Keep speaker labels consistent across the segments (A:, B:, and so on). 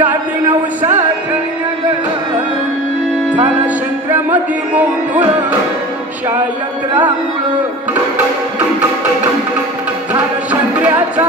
A: जाती नवसा झाला क्षेत्रामध्ये गोंधुळ शायत्रामुळं. झाला
B: शंद्र्याचा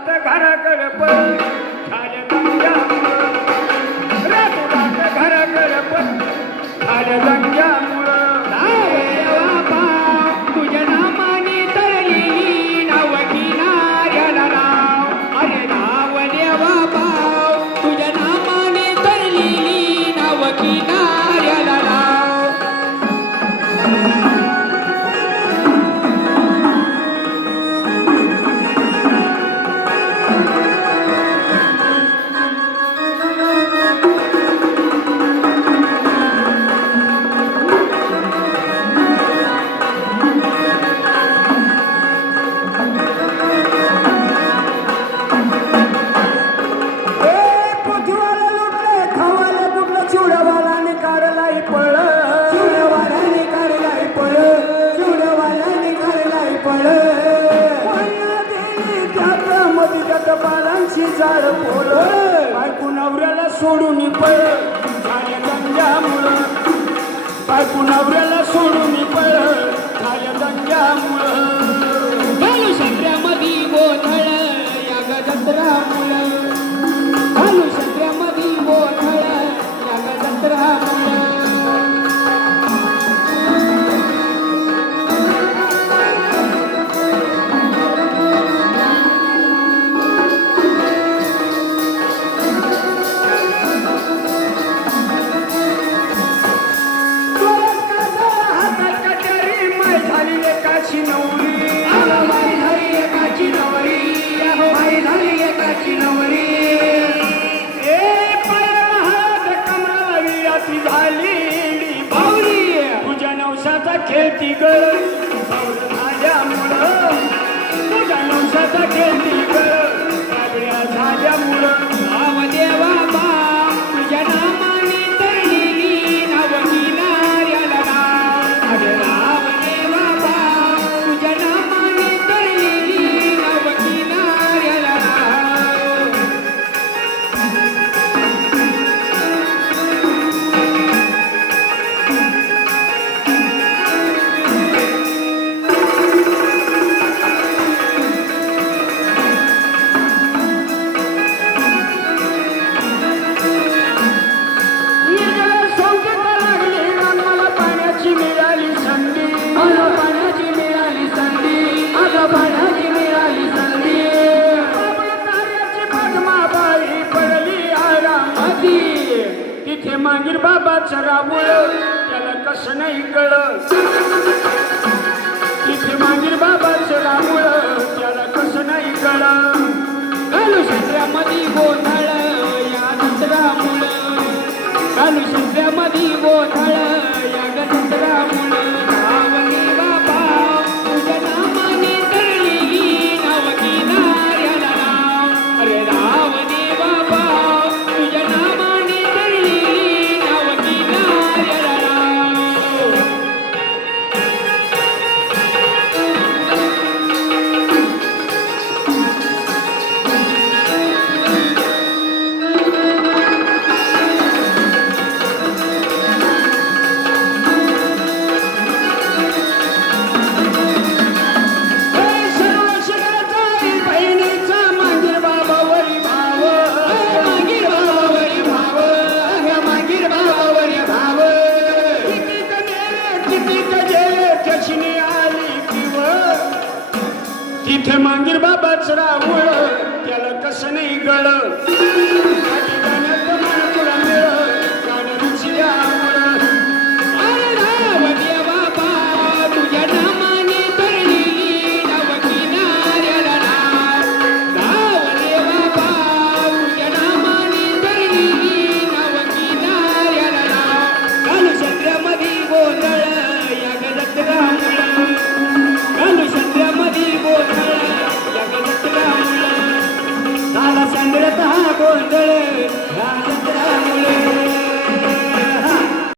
A: रात घराकडे
B: पण झालं दंग्या पण
A: फुलं मधी त्या पारांची झाड फुलं बायको नवऱ्याला सोडून पळ झाल्या गंजामुळं बायको नवऱ्याला सोडून पळ झाल्या गंजामुळं कशी झाली
B: बावरी.
A: तुझ्या नवशाचा खेळती गर झाल्यामुळं. तुझ्या नवशाचा खेळती गर झाल्यामुळं. महावीर बाबाचं राबुळ त्याला कस नाही कळ इथे महावीर बाबाचं राबुळ त्याला कस नाही कळ
B: घालू क्षेत्रामध्ये गोंधळ या दुसरा मुळ घालू क्षेत्रामध्ये गोंधळ जहांगीर बाबाच राहुळ त्याला कसं नाही गळ